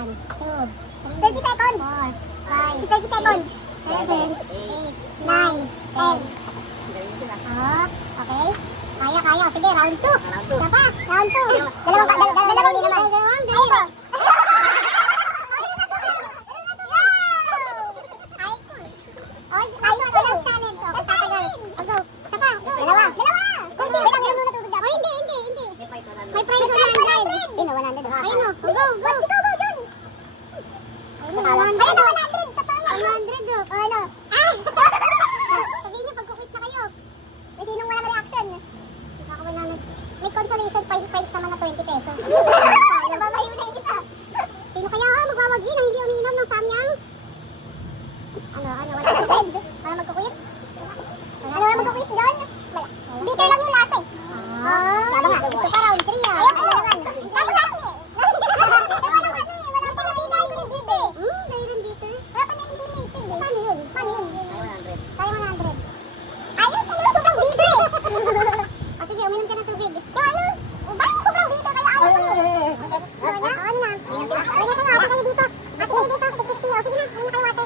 30 seconds. 30 seconds. 7, 8, 9, 10. Oh, okay. Kaya. Sige, round 2. Isa pa, round 2. Dalawang game. Ayun ko yung challenge. Okay, tatagal. Go. Isa pa. Dalawa. Kung sino lang yung natutugod ako. Hindi. May prize 100. Ayun, 100. Ayun, go. John. Ayun, 100. Totoo yan. 100. Ano? Sabihin niyo, pag-quit na kayo. Hindi nung walang reaction. May consolation prize naman na 20 pesos. Nababayo na yung isa. Sino kaya magwawagi na hindi umiinom ng samyang? Wala magkukuit? Wala magkukuit doon? Wala. Bitter lang yung lasa eh. Sabi nga, gusto pa round 3 ah. Ayoko naman. Sabi last eh. Dahil yung bitter? Wala pa na-eliminated eh. Paano yun? Tayo 100. Ayun, sobrang bitter eh. Sige, uminom ka ng tubig. Bakit sobrang bitter kaya ayaw mo eh? Ano na? Okay kayo dito. Ate kayo dito. 50. Sige na, uminom kayo water.